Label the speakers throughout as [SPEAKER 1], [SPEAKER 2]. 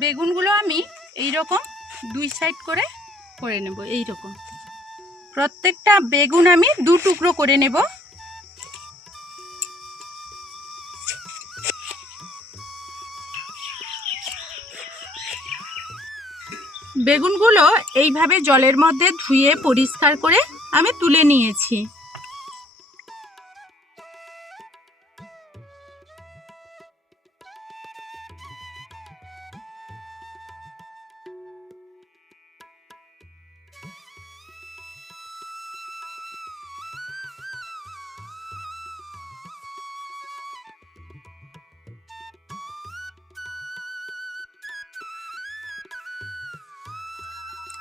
[SPEAKER 1] বেগুনগুলো আমি এই রকম দুই সাইড করে করে নেব এই রকম প্রত্যেকটা বেগুন আমি দু টুকরো করে নেব। বেগুনগুলো এইভাবে জলের মধ্যে ধুয়ে পরিষ্কার করে আমি তুলে নিয়েছি।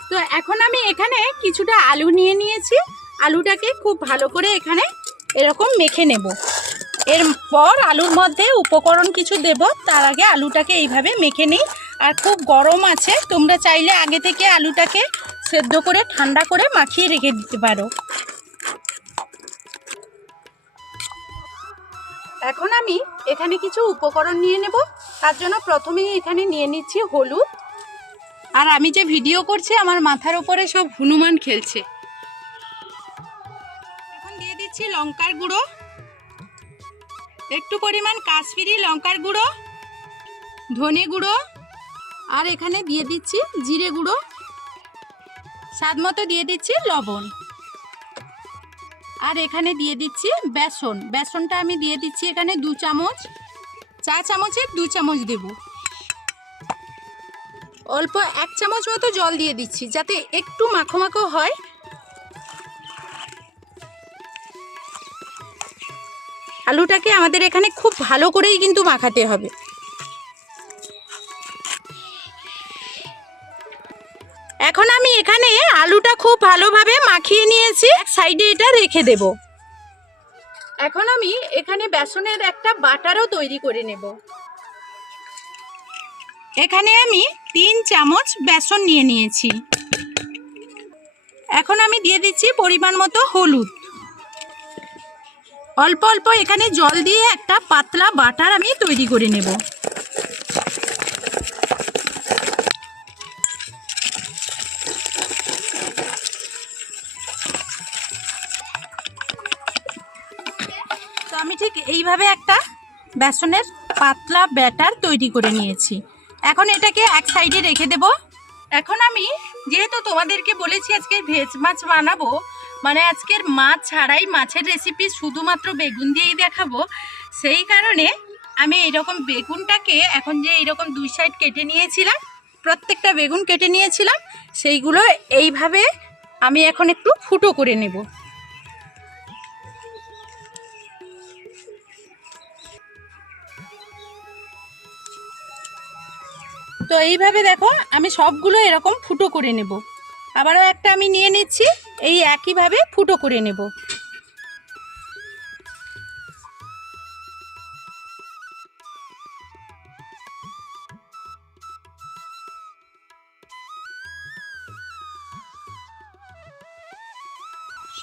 [SPEAKER 1] তো এখন আমি এখানে কিছুটা আলু নিয়ে নিয়েছি। আলুটাকে খুব ভালো করে এখানে এরকম মেখে নেব। এরপর আলুর মধ্যে উপকরণ কিছু দেব। তার আগে আলুটাকে এইভাবে মেখে নিই। আর খুব গরম আছে, তোমরা চাইলে আগে থেকে আলুটাকে সেদ্ধ করে, ঠান্ডা করে মাখিয়ে রেখে দিতে পারো। এখন আমি এখানে কিছু উপকরণ নিয়ে নেব। তার জন্য প্রথমেই এখানে নিয়ে নিচ্ছি হলুদ। আর আমি যে ভিডিও করছি, আমার মাথার উপরে সব হনুমান খেলছে। এখন দিয়ে দিচ্ছি লঙ্কার গুঁড়ো। একটু পরিমাণ কাশ্মীরি লঙ্কার গুঁড়ো, ধনে গুঁড়ো, আর এখানে দিয়ে দিচ্ছি জিরে গুঁড়ো। স্বাদ মতো দিয়ে দিচ্ছি লবণ। আর এখানে দিয়ে দিচ্ছি বেসন। বেসনটা আমি দিয়ে দিচ্ছি এখানে দু চামচ। চা চামচের দু চামচ দেবো। অল্প এক চামচ মতো জল দিয়ে দিচ্ছি, যাতে একটু মাখো মাখো হয়। আলুটাকে আমাদের এখানে খুব ভালো করেই কিন্তু মাখাতে হবে। এখন আমি এখানে আলুটা খুব ভালোভাবে মাখিয়ে নিয়েছি, এক সাইডে এটা রেখে দেব। এখন আমি এখানে বেসনের একটা বাটারও তৈরি করে নেব। এখানে আমি তিন চামচ বেসন নিয়ে নিয়েছি। এখন আমি দিয়ে দিচ্ছি পরিমাণ মতো হলুদ। অল্প অল্প এখানে জল দিয়ে একটা পাতলা বাটার আমি তৈরি করে নেব। তো আমি ঠিক এইভাবে একটা বেসনের পাতলা ব্যাটার তৈরি করে নিয়েছি। এখন এটাকে এক সাইডে রেখে দেব। এখন আমি যেহেতু তোমাদেরকে বলেছি আজকে ভেজ মাছ বানাবো মানে আজকের মাছ ছাড়াই মাছের রেসিপি শুধুমাত্র বেগুন দিয়েই দেখাবো, সেই কারণে আমি এইরকম বেগুনটাকে এখন যে এইরকম দুই সাইড কেটে নিয়েছিলাম, প্রত্যেকটা বেগুন কেটে নিয়েছিলাম, সেইগুলো এইভাবে আমি এখন একটু ফুটো করে নেব। তো এইভাবে দেখো, আমি সবগুলো এরকম ফুটো করে নেব। আবারও একটা আমি নিয়ে নিচ্ছি, এই একইভাবে ফুটো করে নেব।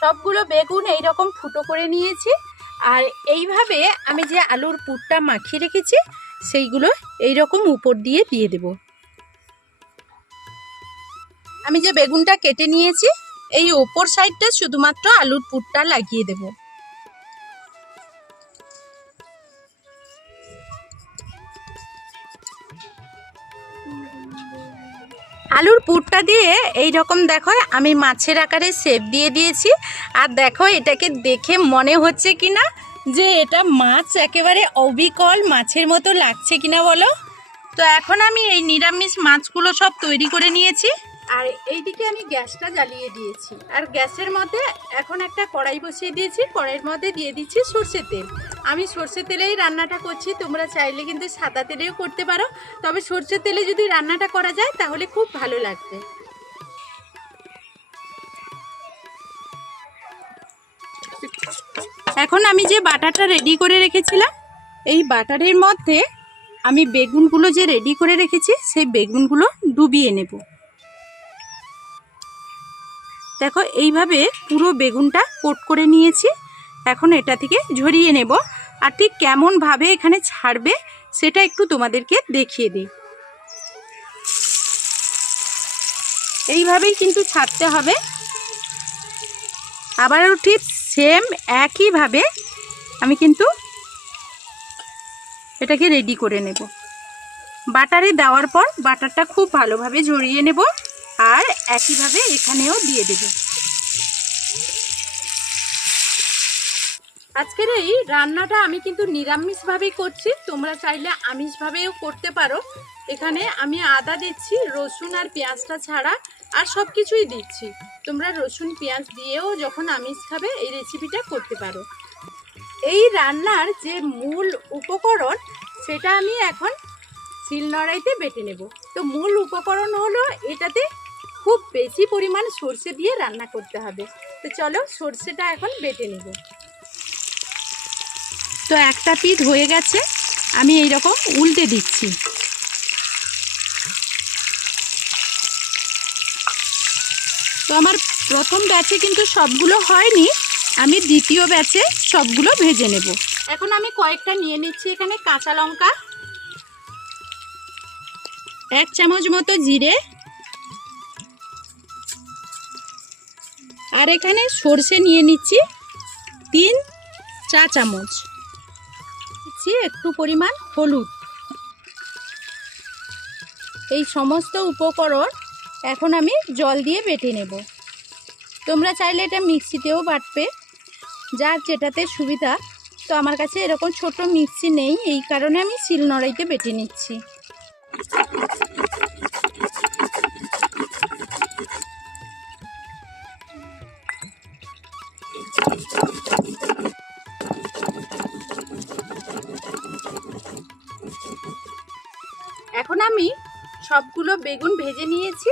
[SPEAKER 1] সবগুলো বেগুন এইরকম ফুটো করে নিয়েছি, আর এইভাবে আমি যে আলুর পুরটা মাখিয়ে রেখেছি সেইগুলো এইরকম উপর দিয়ে দিয়ে দেব। আমি যে বেগুনটা কেটে নিয়েছি, এই ওপর সাইডটা শুধুমাত্র আলুর পুরটা লাগিয়ে দেব। আলুর পুরটা দিয়ে এই রকম দেখো, আমি মাছের আকারে শেপ দিয়ে দিয়েছি। আর দেখো এটাকে দেখে মনে হচ্ছে কি না যে এটা মাছ একেবারে অবিকল মাছের মতো লাগছে কিনা বলো? তো এখন আমি এই নিরামিষ মাছগুলো সব তৈরি করে নিয়েছি। আর এইদিকে আমি গ্যাসটা জ্বালিয়ে দিয়েছি। আর গ্যাসের মধ্যে এখন একটা কড়াই বসিয়ে দিয়েছি। কড়াইয়ের মধ্যে দিয়ে দিচ্ছি সর্ষের তেল। আমি সর্ষের তেলেই রান্নাটা করছি। তোমরা চাইলে কিন্তু সাদা তেলেও করতে পারো। তবে সর্ষের তেলে যদি রান্নাটা করা যায় তাহলে খুব ভালো লাগবে। এখন আমি যে বাটারটা রেডি করে রেখেছিলাম, এই বাটারের মধ্যে আমি বেগুনগুলো যে রেডি করে রেখেছি, সেই বেগুনগুলো ডুবিয়ে নেব। দেখো, এইভাবে পুরো বেগুনটা কোট করে নিয়েছি। এখন এটা থেকে ঝরিয়ে নেব। আর ঠিক কেমনভাবে এখানে ছাড়বে, সেটা একটু তোমাদেরকে দেখিয়ে দিই। এইভাবেই কিন্তু ছাড়তে হবে। আবারও ঠিক সেম একইভাবে আমি কিন্তু এটাকে রেডি করে নেব। বাটারে দেওয়ার পর বাটারটা খুব ভালোভাবে ঝরিয়ে নেব আর একইভাবে এখানেও দিয়ে দেব। আজকের এই রান্নাটা আমি কিন্তু নিরামিষভাবেই করছি, তোমরা চাইলে আমিষভাবেও করতে পারো। এখানে আমি আদা দিচ্ছি, রসুন আর পেঁয়াজটা ছাড়া। আর সব কিছুই দিচ্ছি। তোমরা রসুন, পেঁয়াজ দিয়েও যখন আমিষ খাবে, এই রেসিপিটা করতে পারো। এই রান্নার যে মূল উপকরণ, সেটা আমি এখন শিলনোড়াইতে বেটে নেব। তো মূল উপকরণ হলো এটাতে খুব বেশি পরিমাণ সর্ষে দিয়ে রান্না করতে হবে। তো চলো সর্ষেটা এখন বেটে নেব। তো একটা পিঠ হয়ে গেছে। আমি এই রকম উল্টে দিচ্ছি। আমার প্রথম ব্যাচে কিন্তু সবগুলো হয়নি, আমি দ্বিতীয় ব্যাচে সবগুলো ভেজে নেব। এখন আমি কয়েকটা নিয়ে নিচ্ছি এখানে কাঁচা লঙ্কা, এক চামচ মতো জিরে, আর এখানে সর্ষে নিয়ে নিচ্ছি তিন চা চামচ। একটু পরিমাণ হলুদ। এই সমস্ত উপকরণ এখন আমি জল দিয়ে বেটে নেব। তোমরা চাইলে এটা মিক্সিতেও বাটবে। যার যেটাতে সুবিধা, তো আমার কাছে এরকম ছোট মিক্সি নেই, এই কারণে আমি শিলনোড়াইতে বেটে নিচ্ছি। এখন আমি সবগুলো বেগুন ভেজে নিয়েছি।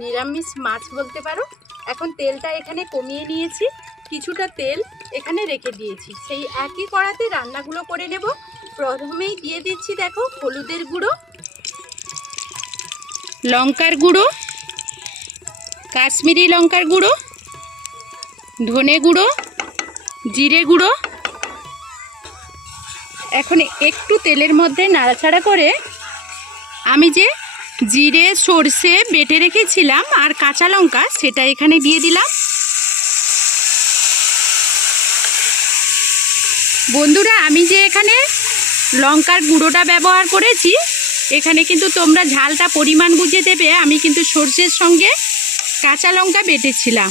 [SPEAKER 1] নিরামিষ মাছ বলতে পারো। এখন তেলটা এখানে কমিয়ে নিয়েছি। কিছুটা তেল এখানে রেখে দিয়েছি। সেই একই কড়াতে রান্নাগুলো করে নেব। প্রথমেই দিয়ে দিচ্ছি দেখো হলুদের গুঁড়ো, লঙ্কার গুঁড়ো, কাশ্মীরি লঙ্কার গুঁড়ো, ধনে গুঁড়ো, জিরে গুঁড়ো। এখন একটু তেলের মধ্যে নাড়াচাড়া করে আমি যে জিরে, সর্ষে বেটে রেখেছিলাম আর কাঁচা লঙ্কা সেটা এখানে দিয়ে দিলাম। বন্ধুরা, আমি যে এখানে লঙ্কার গুঁড়োটা ব্যবহার করেছি, এখানে কিন্তু তোমরা ঝালটা পরিমাণ বুঝে দেবে। আমি কিন্তু সর্ষের সঙ্গে কাঁচা লঙ্কা বেটেছিলাম।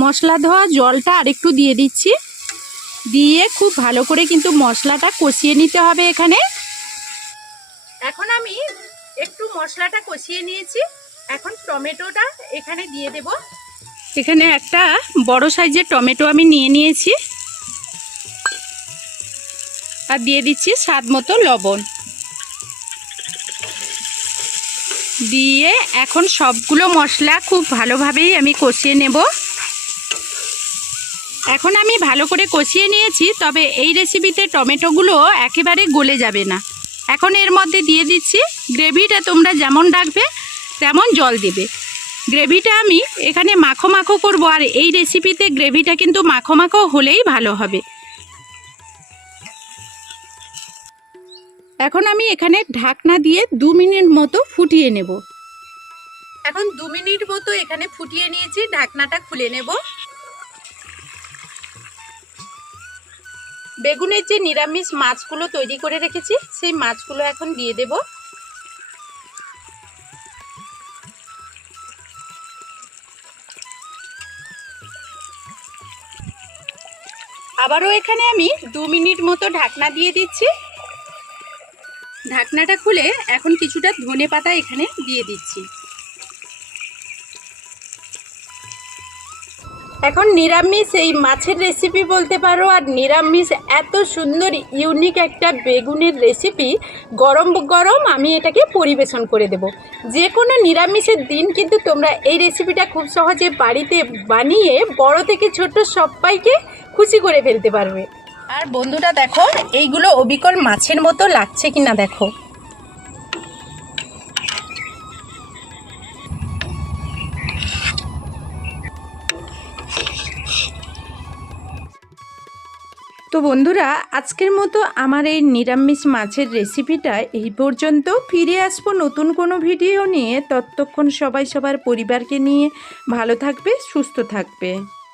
[SPEAKER 1] মশলা ধোয়া জলটা আরেকটু দিয়ে দিচ্ছি। দিয়ে খুব ভালো করে কিন্তু মশলাটা কষিয়ে নিতে হবে এখানে। এখন আমি একটু মশলাটা কষিয়ে নিয়েছি। এখন টমেটোটা এখানে দিয়ে দেব। এখানে একটা বড় সাইজের টমেটো আমি নিয়ে নিয়েছি। আর দিয়ে দিচ্ছি স্বাদ মতো লবণ। দিয়ে এখন সবগুলো মশলা খুব ভালোভাবেই আমি কষিয়ে নেব। এখন আমি ভালো করে কষিয়ে নিয়েছি, তবে এই রেসিপিতে টমেটোগুলো একেবারে গলে যাবে না। এখন এর মধ্যে দিয়ে দিচ্ছি গ্রেভিটা তোমরা যেমন ডাকবে, তেমন জল দেবে। গ্রেভিটা আমি এখানে মাখো মাখো করব, আর এই রেসিপিতে গ্রেভিটা কিন্তু মাখো মাখো হলেই ভালো হবে। এখন আমি এখানে ঢাকনা দিয়ে দু মিনিট মতো ফুটিয়ে নেব। এখন দু মিনিট মতো এখানে ফুটিয়ে নিয়েছি, ঢাকনাটা খুলে নেব। বেগুনের যে নিরামিষ মাছগুলো তৈরি করে রেখেছি, সেই মাছগুলো এখন দিয়ে দেব। আবারও এখানে আমি দু মিনিট মতো ঢাকনা দিয়ে দিচ্ছি। ঢাকনাটা খুলে এখন কিছুটা ধনে পাতা এখানে দিয়ে দিচ্ছি। এখন নিরামিষ, এই মাছের রেসিপি বলতে পারো। আর নিরামিষ এত সুন্দর ইউনিক একটা বেগুনের রেসিপি গরম গরম আমি এটাকে পরিবেশন করে দেব। যে কোনো নিরামিষের দিন কিন্তু তোমরা এই রেসিপিটা খুব সহজে বাড়িতে বানিয়ে বড় থেকে ছোট সবাইকে খুশি করে ফেলতে পারবে। আর বন্ধুরা দেখো, এইগুলো অবিকল মাছের মতো লাগছে কিনা দেখো। তো বন্ধুরা, আজকের মতো আমার এই নিরামিষ মাছের রেসিপিটা এই পর্যন্ত ফিরে আসব নতুন কোনো ভিডিও নিয়ে। ততক্ষণ সবাই সবার পরিবারকে নিয়ে ভালো থাকবে, সুস্থ থাকবে।